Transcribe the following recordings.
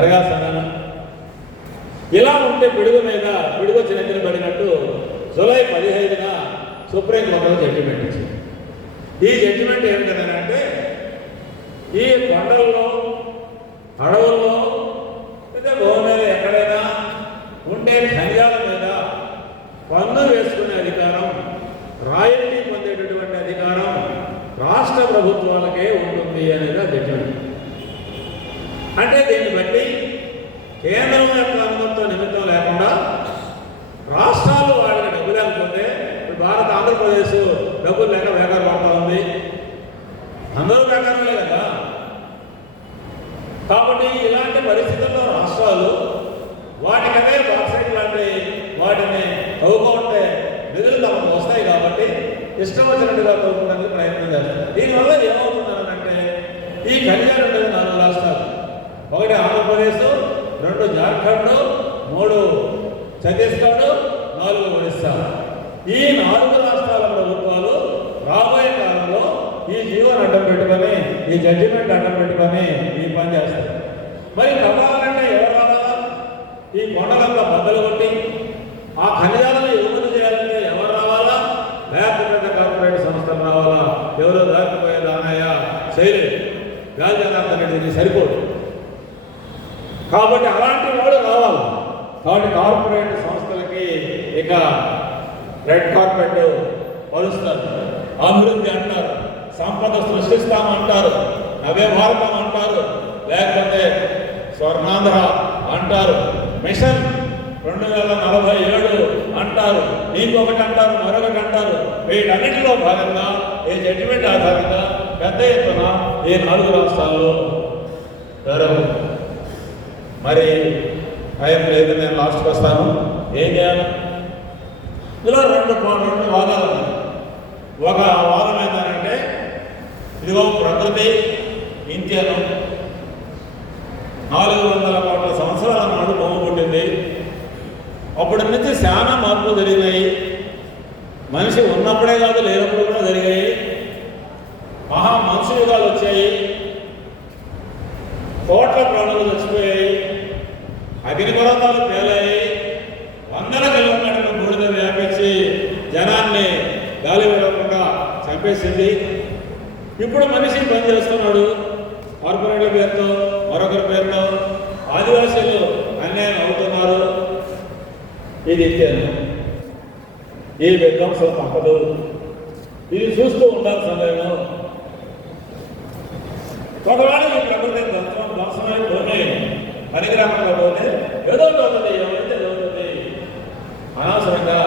జరగాల్సిన ఇలా ఉంటే పిడుగు మీద పిడుగు చిన్నగిరి పడినట్టు జూలై 15న సుప్రీంకోర్టులో జడ్జిమెంట్ ఇచ్చింది. ఈ జడ్జిమెంట్ ఏమిటంటే ఈ కొండల్లో అడవుల్లో లేదా భూమి మీద ఎక్కడైనా ఉండే ఖనిజాల మీద పన్ను వేసుకునే అధికారం, రాయల్టీ పొందేటటువంటి అధికారం రాష్ట్ర ప్రభుత్వాలకే ఉంటుంది అనేది జడ్జిమెంట్. అంటే దీన్ని బట్టి కేంద్రం యొక్క అనుమతితో నిమిత్తం లేకుండా రాష్ట్రాలు వాళ్ళకి డబ్బు లేకపోతే భారత ఆంధ్రప్రదేశ్ డబ్బులు లేక వేగారు పడుతూ ఉంది. అందరూ వేగారులే కదా. కాబట్టి ఇలాంటి పరిస్థితుల్లో రాష్ట్రాలు వాటికదే బాక్సైట్ లాంటి వాటిని తవ్వుకుంటే నిధులు తమకు వస్తాయి కాబట్టి ఇష్టం వచ్చినట్టుగా తవ్వుకోవడానికి ప్రయత్నం చేస్తారు. దీనివల్ల ఏమవుతుందనంటే ఈ ఖనిజాలు ఉండేది 4 రాష్ట్రాలు. 1 ఆంధ్రప్రదేశ్, 2 జార్ఖండ్, 3 ఛత్తీస్గఢ్, 4 ఒడిస్సా. ఈ 4 రాష్ట్రాల ప్రభుత్వాలు రాబోయే కాలంలో ఈ జీవోని అడ్డం పెట్టుకొని, ఈ జడ్జిమెంట్ అడ్డం పెట్టుకొని ఈ పని చేస్తారు. మరి కావాలంటే ఎవరు రావాలా? ఈ కొండలంతా బద్దలు కొట్టి ఆ ఖనిజాలను ఎగుమతి చేయాలంటే ఎవరు రావాలా? లేకపోతే కార్పొరేట్ సంస్థలు రావాలా? ఎవరో దారిపోయే దానయ్య శైలి గాలి జనార్దన్ రెడ్డి సరిపోదు. కాబట్టి అలాంటి వాడు రావాలి. కాబట్టి కార్పొరేట్ సంస్థలకి ఇక రెడ్ కార్పెట్ పరుస్తారు, అభివృద్ధి అంటారు, సంపద సృష్టిస్తామంటారు, నవే భారతం అంటారు, లేకపోతే స్వర్ణాంధ్ర అంటారు, మిషన్ 2047 అంటారు, ఇంకొకటి అంటారు, మరొకటి అంటారు. వీటన్నిటిలో భాగంగా ఈ జడ్జిమెంట్ ఆధారంగా పెద్ద ఎత్తున ఈ 4 రాష్ట్రాల్లో జరుగుతుంది. మరి టైం లేదు, నేను లాస్ట్కి వస్తాను. ఏం చేయాలి? ఇందులో రెండు వాదాలు ఉన్నాయి. ఒక వాదం ఏంటంటే ఇదిగో ప్రకృతి ఇంత్యను 400 కోట్ల సంవత్సరాల నాడు భూమి పుట్టింది. అప్పటి నుంచి చాలా మార్పులు జరిగినాయి. మనిషి ఉన్నప్పుడే కాదు, లేనప్పుడు కూడా జరిగాయి. మనుషు యుగాలు వచ్చాయి, కోట్ల ప్రాణులు చచ్చిపోయాయి, అగ్నిపర్వతాలు పేలాయి, 100 కిలోమీటర్ల బూడిద వ్యాపించి జనాన్ని గాలి వెళ్ళకుండా చంపేసింది. ఇప్పుడు మనిషి పని చేస్తున్నాడు, కార్పొరేట్ల పేరుతో, మరొకరి పేరుతో ఆదివాసీలు అన్యాయం అవుతున్నారు. ఇది ఇంతేను. ఈ విధ్వంసం తప్పదు. ఇది చూస్తూ ఉండాల్సిన సమయం. ఒకవేళ ఈ ప్రకృతి ధ్వంసమైపోయి పరిగ్రామంలో పోతే ఏదో అవుతుంది, ఏమైతే అవుతుంది, అనవసరంగా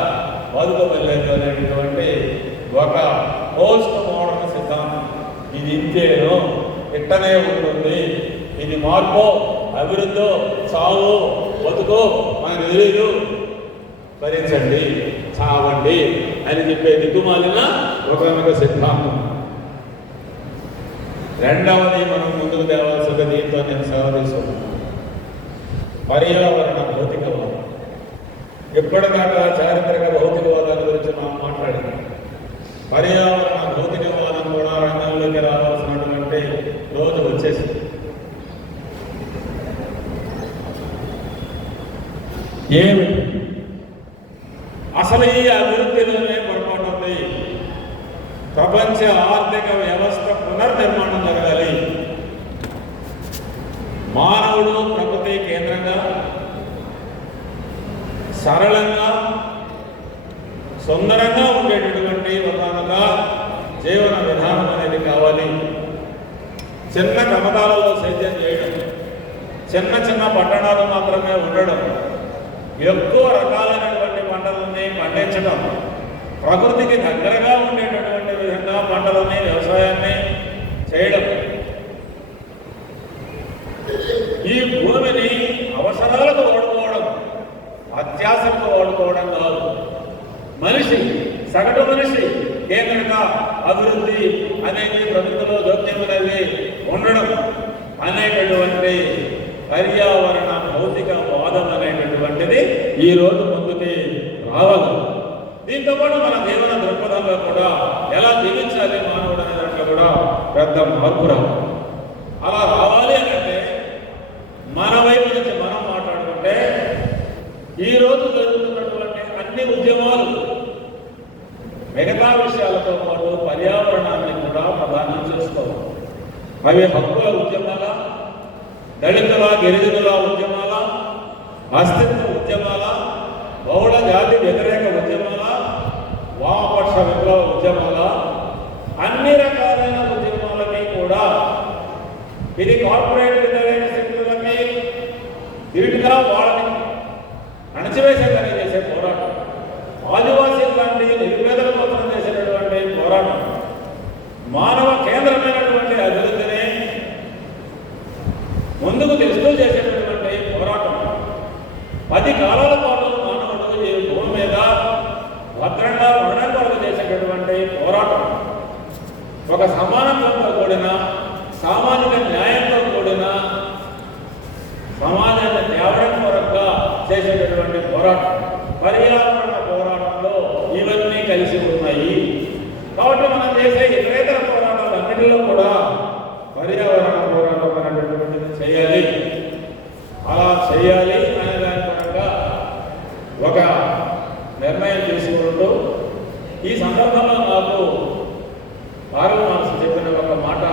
బాదుకోలేదు అనేటటువంటి ఒక పోస్ట్ మోడర్న్ సిద్ధాంతం. ఇది ఇంతేను, ఇట్టనే ఉంటుంది, ఇది మార్పు, అభివృద్ధి, చావు, బతుకు మనకు తెలియదు, భరించండి, చావండి అని చెప్పే దిగుమాలిన ఒక సిద్ధాంతం. రెండవది మనం ముందుకు తేవాల్సిన, దీంతో నేను సేవ తీసుకున్నాను, పర్యావరణ భౌతికవాదం. ఎప్పటిదాకా చారిత్రక భౌతికవాదాల గురించి మనం మాట్లాడాం. పర్యావరణ భౌతికవాదం కూడా రంగంలోకి రావాల్సినటువంటి రోజు వచ్చేసింది. ఏమిటి అసలు ఈ అభివృద్ధిలోనే పొరపాటు ఉంది. ప్రపంచ ఆర్థిక వ్యవస్థ పునర్నిర్మాణం జరగాలి. మానవుడు ప్రకృతి కేంద్రంగా, సరళంగా, సుందరంగా ఉండేటటువంటి ఒక జీవన విధానం అనేది కావాలి. చిన్న కమతాలలో సేద్యం చేయడం, చిన్న చిన్న పట్టణాలు మాత్రమే ఉండడం, ఎక్కువ రకాలైనటువంటి పంటలని పండించడం, ప్రకృతికి దగ్గరగా ఉండేటటువంటి విధంగా పంటలని, వ్యవసాయాన్ని చేయడం, ఈ భూమిని అవసరాలకు వాడుకోవడం, అత్యాశకు వాడుకోవడం కాదు. మనిషి, సగటు మనిషి కేంద్రంగా అభివృద్ధి అనేది, ప్రకృతిలో జోక్యం అనేది ఉండడం అనేటటువంటి పర్యావరణ భౌతిక వాదం అనేటటువంటిది ఈరోజు ముందుకి రావాలి. దీంతో పాటు మన జీవన దృక్పథంలో కూడా ఎలా జీవించాలి మానవుడు అనే దాంట్లో కూడా పెద్ద మార్పు రావాలి. అలా రావాలి అంటే మన వైపు గురించి మనం మాట్లాడుకుంటే ఈ రోజు జరుగుతున్నటువంటి అన్ని ఉద్యమాలు మిగతా విషయాలతో పాటు పర్యావరణాన్ని కూడా ప్రధానం చేసుకోవాలి. అవి హక్కుల ఉద్యమాల, దళితుల గిరిజనుల ఉద్యమాల, అస్తిత్వ ఉద్యమాల, బహుళ జాతి వ్యతిరేక ఉద్యమాల, వామపక్ష విప్లవ ఉద్యమాల, అన్ని రకాలైన ఉద్యమాలకి కూడా ఇది కార్పొరేట్ వ్యతిరేక శక్తులకి ధీటుగా వాళ్ళని అణచివేసేదని చేసే పోరాటం, ఆదివాసీల లాంటి నిరుపేదల కోసం చేసినటువంటి పోరాటం, మానవ కేంద్రమైనటువంటి అభివృద్ధిని ముందుకు తెస్తూ చేసేటటువంటి పోరాటం, 10 కాలాల పాటు మానవుడు ఈ భూమి మీద భద్రంగా ఉండడం కొరకు చేసేటటువంటి పోరాటం, ఒక సమానత్వంతో కూడిన సామాజిక న్యాయంతో కూడిన సమాజాన్ని తేవడం కొరకుగా చేసేటటువంటి పోరాటం, పర్యావరణ పోరాటంలో ఇవన్నీ కలిసి ఉన్నాయి. కాబట్టి మనం చేసే ఇతరేతర పోరాటాలన్నిటిలో కూడా పర్యావరణ పోరాటం అనేటటువంటిది చేయాలి. అలా చేయాలి అనే దాని పరంగా ఒక నిర్ణయం తీసుకుంటూ ఈ సందర్భంలో నాకు కార్ల్ మార్క్స్ చెప్పిన ఒక మాట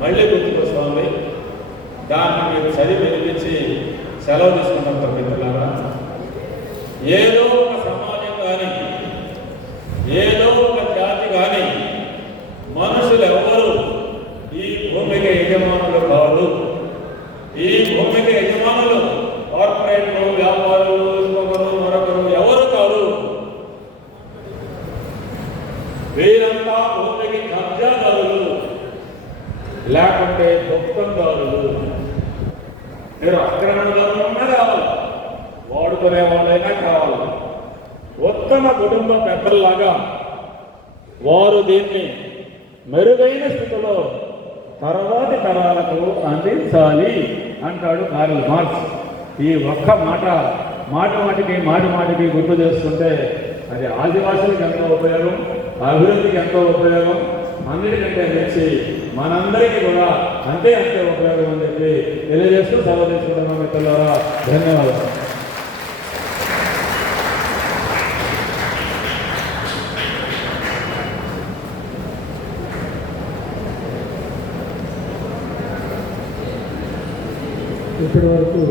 మళ్ళీ గుర్తుకొస్తోంది. దాన్ని మీరు చదివి వినిపించి సెలవు తీసుకుంటాం మిత్రులారా. ఏదో ఒక సమాజం కానీ, ఏదో ఒక జాతి కానీ, మనుషులు ఎవ్వరూ ఈ భూమికి యజమానులు కాదు. ఈ భూమికి యజమానులు కార్పొరేట్లు, వ్యాపారులు, ఇంకొకరు మరొకరు ఎవరు కాదు. వీరంతా భూమికి కబ్జాదారులు, లేకుంటే భక్తందారులు. మీరు ఆక్రమణదారులన్నా కావాలి, వాడుకునే వాళ్ళైనా కావాలి. ఉత్తమ కుటుంబ పెద్దల్లాగా వారు దీన్ని మెరుగైన స్థితిలో తర్వాతి తరాలకు అందించాలి అంటాడు కార్ల్ మార్క్స్. ఈ ఒక్క మాటికి గుర్తు చేస్తుంటే అది ఆదివాసులకు ఎంతో ఉపయోగం, అభివృద్ధికి ఎంతో ఉపయోగం, అన్నిటికంటే మించి మనందరికీ కూడా అంతే ఉపయోగం అని చెప్పి తెలియజేస్తూ సెలవు తీసుకుంటున్నాం మిత్రులారా. ధన్యవాదాలు. ఇప్పటి వరకు